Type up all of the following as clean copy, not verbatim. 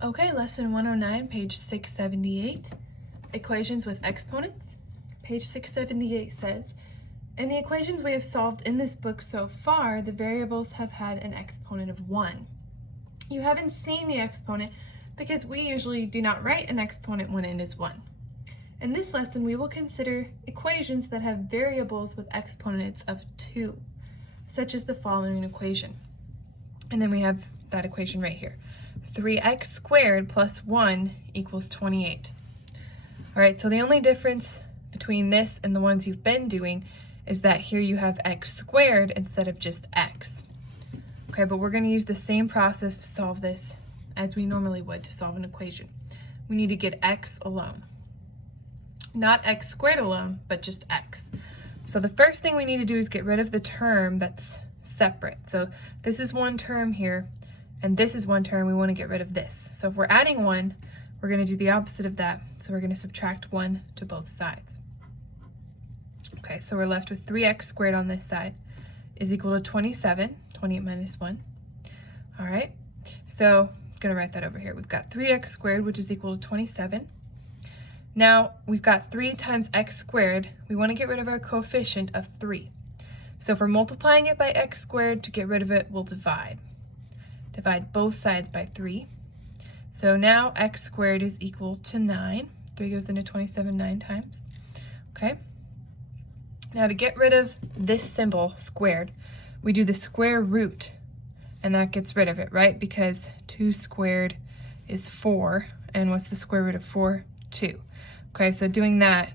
Okay, lesson 109, page 678, equations with exponents. Page 678 says, in the equations we have solved in this book so far, the variables have had an exponent of 1. You haven't seen the exponent because we usually do not write an exponent when it is 1. In this lesson, we will consider equations that have variables with exponents of 2, such as the following equation. And then we have that equation right here. 3x squared plus 1 equals 28. All right, so the only difference between this and the ones you've been doing is that here you have x squared instead of just x. Okay, but we're going to use the same process to solve this as we normally would to solve an equation. We need to get x alone. Not x squared alone, but just x. So the first thing we need to do is get rid of the term that's separate. So this is one term here, and this is one term. We want to get rid of this. So if we're adding 1, we're going to do the opposite of that. So we're going to subtract 1 to both sides. Okay, so we're left with 3x squared on this side is equal to 27, 28 minus 1. All right, so I'm going to write that over here. We've got 3x squared, which is equal to 27. Now we've got 3 times x squared. We want to get rid of our coefficient of 3. So if we're multiplying it by x squared, to get rid of it, we'll divide. Divide both sides by 3. So now x squared is equal to 9. 3 goes into 27 9 times. Okay. Now to get rid of this symbol, squared, we do the square root, and that gets rid of it, right? Because 2 squared is 4, and what's the square root of 4? 2. Okay, so doing that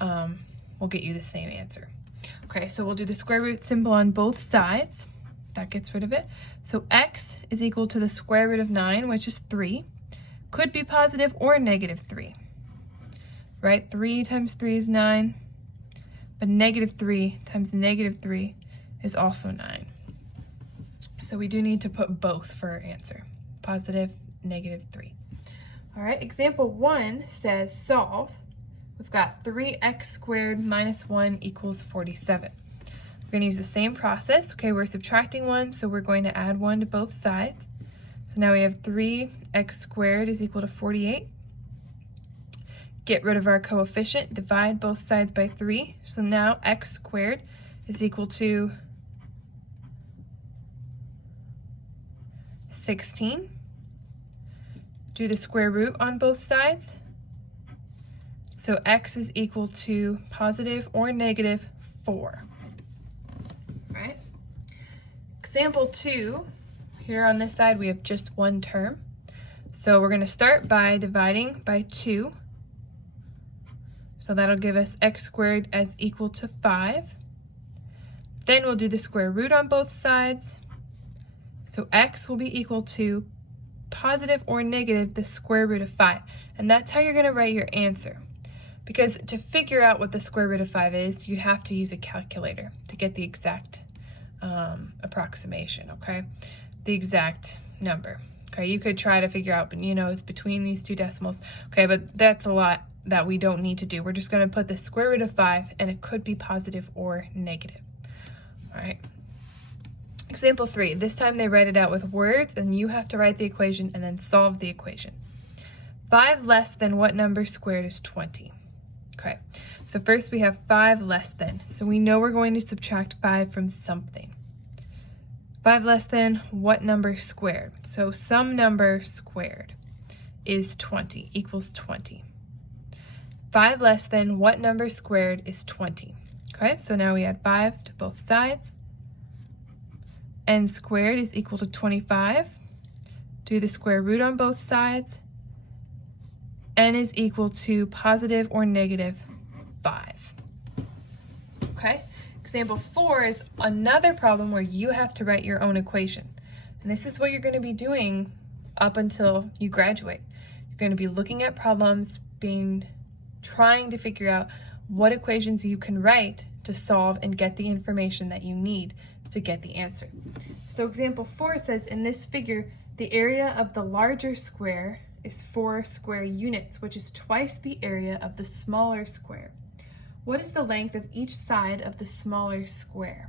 will get you the same answer. Okay, so we'll do the square root symbol on both sides. That gets rid of it. So x is equal to the square root of 9, which is 3. Could be positive or negative 3. Right? 3 times 3 is 9. But negative 3 times negative 3 is also 9. So we do need to put both for our answer. Positive, negative 3. All right, example 1 says solve. We've got 3x squared minus 1 equals 47. We're going to use the same process. Okay, we're subtracting 1, so we're going to add 1 to both sides. So now we have 3x squared is equal to 48. Get rid of our coefficient, divide both sides by 3. So now x squared is equal to 16. Do the square root on both sides. So x is equal to positive or negative 4. Right? Example 2, here on this side we have just one term. So we're going to start by dividing by 2. So that'll give us x squared as equal to 5. Then we'll do the square root on both sides. So x will be equal to positive or negative the square root of 5. And that's how you're going to write your answer. Because to figure out what the square root of 5 is, you have to use a calculator to get the exact approximation, okay? The exact number. Okay, you could try to figure out, but you know, it's between these two decimals. Okay, but that's a lot that we don't need to do. We're just going to put the square root of 5, and it could be positive or negative. All right. Example 3. This time they write it out with words, and you have to write the equation and then solve the equation. 5 less than what number squared is 20? Okay, so first we have 5 less than. So we know we're going to subtract 5 from something. 5 less than what number squared? So some number squared is 20, equals 20. 5 less than what number squared is 20? Okay, so now we add 5 to both sides. N squared is equal to 25. Do the square root on both sides. N is equal to positive or negative 5. Okay, example 4 is another problem where you have to write your own equation. And this is what you're going to be doing up until you graduate. You're going to be looking at problems, trying to figure out what equations you can write to solve and get the information that you need to get the answer. So example 4 says, in this figure, the area of the larger square is 4 square units, which is twice the area of the smaller square. What is the length of each side of the smaller square?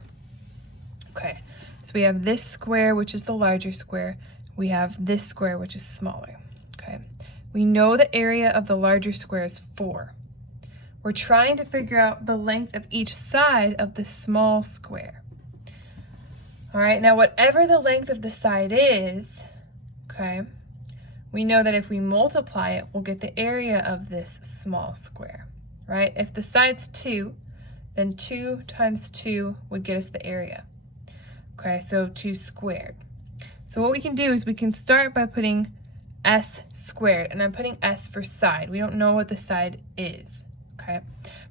Okay, so we have this square, which is the larger square. we have this square, which is smaller, okay? We know the area of the larger square is 4. We're trying to figure out the length of each side of the small square. All right, now whatever the length of the side is, okay, we know that if we multiply it, we'll get the area of this small square, right? If the side's 2, then 2 times 2 would get us the area. Okay, so 2 squared. So what we can do is we can start by putting s squared, and I'm putting s for side. We don't know what the side is, okay?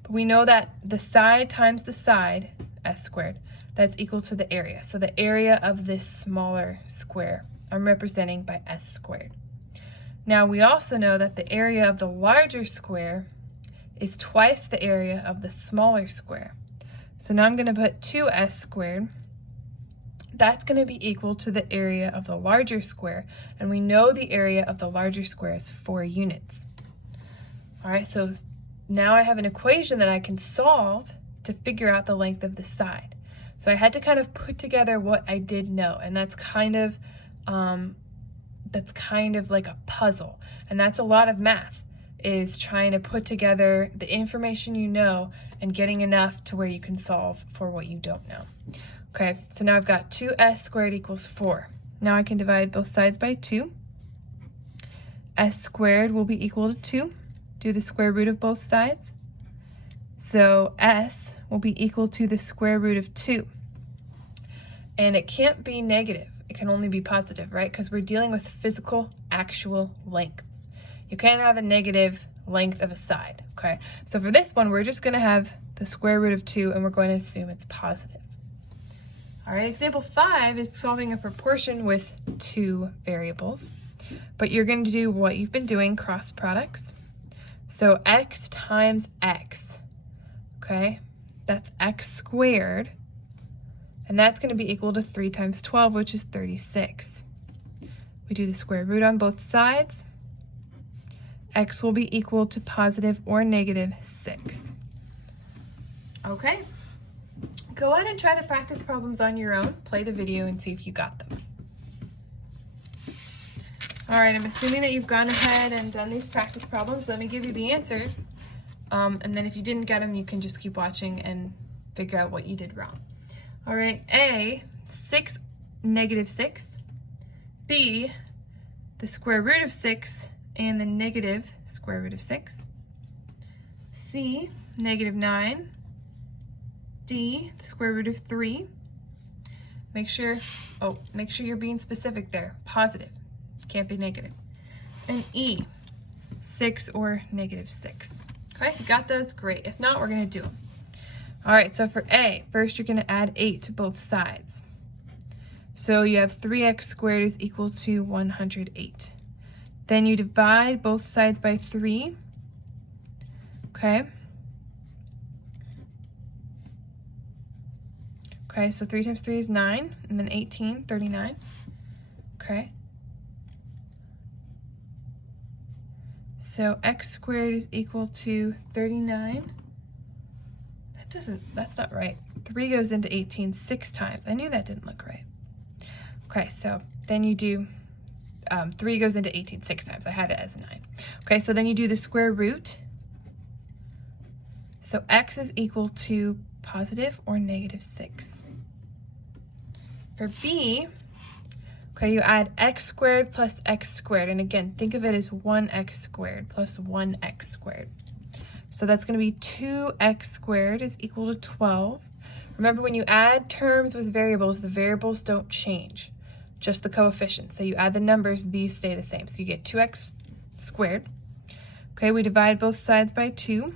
But we know that the side times the side, s squared, that's equal to the area. So the area of this smaller square I'm representing by s squared. Now we also know that the area of the larger square is twice the area of the smaller square. So now I'm going to put 2s squared. That's going to be equal to the area of the larger square, and we know the area of the larger square is 4 units. All right, so now I have an equation that I can solve to figure out the length of the side. So I had to kind of put together what I did know, and that's kind of like a puzzle, and that's a lot of math, is trying to put together the information you know and getting enough to where you can solve for what you don't know. Okay, so now I've got 2s squared equals 4. Now I can divide both sides by 2. S squared will be equal to 2. Do the square root of both sides. So s will be equal to the square root of 2. And it can't be negative. It can only be positive, right? Because we're dealing with physical, actual lengths. You can't have a negative length of a side, okay? So for this one, we're just going to have the square root of 2, and we're going to assume it's positive. All right, example 5 is solving a proportion with 2 variables, but you're going to do what you've been doing, cross products. So x times x, okay, that's x squared, and that's going to be equal to 3 times 12, which is 36. We do the square root on both sides. X will be equal to positive or negative 6. Okay. Go ahead and try the practice problems on your own. Play the video and see if you got them. All right, I'm assuming that you've gone ahead and done these practice problems. Let me give you the answers. And then if you didn't get them, you can just keep watching and figure out what you did wrong. All right, A, 6, negative 6. B, the square root of 6 and the negative square root of 6. C, negative 9. D, the square root of 3. Make sure you're being specific there. Positive. Can't be negative. And E, 6 or negative 6. Okay, if you got those, great. If not, we're going to do them. All right, so for A, first you're going to add 8 to both sides. So you have 3x squared is equal to 108. Then you divide both sides by 3. Okay. Okay, so 3 times 3 is 9, and then 18, 39. Okay. So x squared is equal to 39. That's not right. 3 goes into 18 6 times. I knew that didn't look right. Okay, so then you do 3 goes into 18 6 times. I had it as 9. Okay, so then you do the square root. So x is equal to positive or negative 6. For B, okay, you add x squared plus x squared. And again, think of it as 1x squared plus 1x squared. So that's going to be 2x squared is equal to 12. Remember, when you add terms with variables, the variables don't change, just the coefficients. So you add the numbers, these stay the same. So you get 2x squared. Okay, we divide both sides by 2.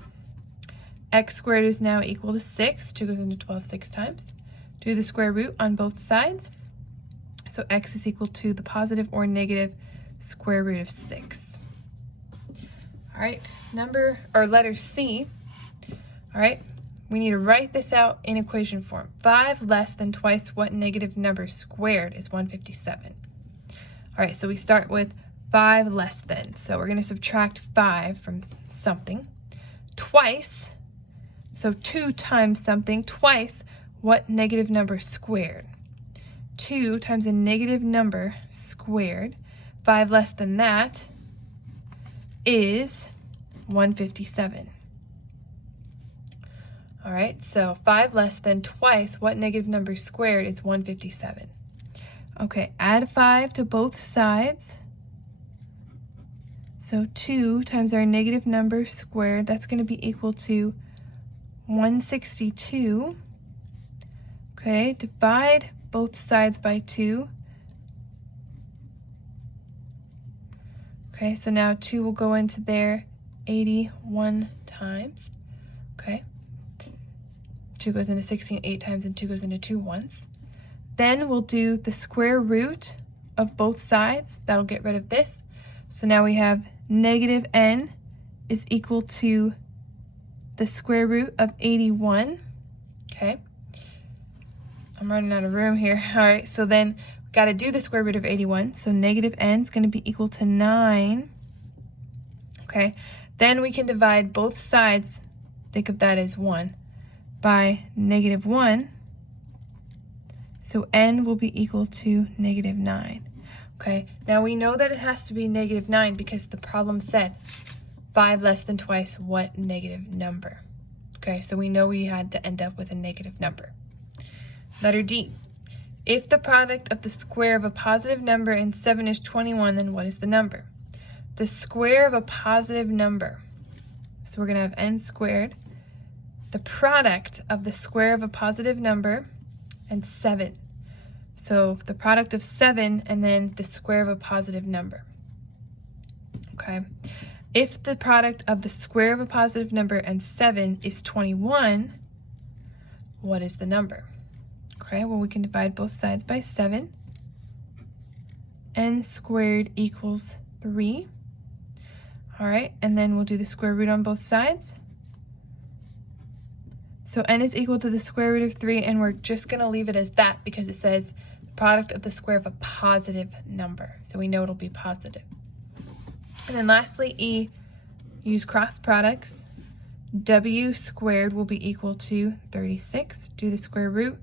X squared is now equal to 6. 2 goes into 12 6 times. Do the square root on both sides. So x is equal to the positive or negative square root of 6. All right, letter C. All right, we need to write this out in equation form. 5 less than twice what negative number squared is 157. All right, so we start with 5 less than. So we're going to subtract 5 from something. Twice, so 2 times something, twice what negative number squared. 2 times a negative number squared. 5 less than that is 157. All right, so 5 less than twice what negative number squared is 157. Okay, add 5 to both sides. So 2 times our negative number squared, that's going to be equal to 162. Okay, divide both sides by 2. Okay, so now 2 will go into there 81 times. Okay, 2 goes into 16 8 times, and 2 goes into 2 once. Then we'll do the square root of both sides. That'll get rid of this. So now we have negative n is equal to the square root of 81. Okay, I'm running out of room here. All right, so then we got to do the square root of 81. So negative n is going to be equal to 9. Okay, then we can divide both sides, think of that as 1, by negative 1. So n will be equal to negative 9. Okay, now we know that it has to be negative 9 because the problem said 5 less than twice what negative number. Okay, so we know we had to end up with a negative number. Letter D. If the product of the square of a positive number and 7 is 21, then what is the number? The square of a positive number. So we're going to have n squared. The product of the square of a positive number and 7. So the product of 7 and then the square of a positive number. Okay. If the product of the square of a positive number and 7 is 21, what is the number? Okay, well, we can divide both sides by 7. N squared equals 3. All right, and then we'll do the square root on both sides. So n is equal to the square root of 3, and we're just going to leave it as that because it says the product of the square of a positive number. So we know it'll be positive. And then lastly, E, use cross products. W squared will be equal to 36. Do the square root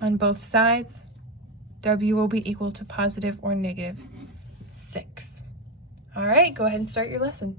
on both sides. W will be equal to positive or negative 6. All right, go ahead and start your lesson.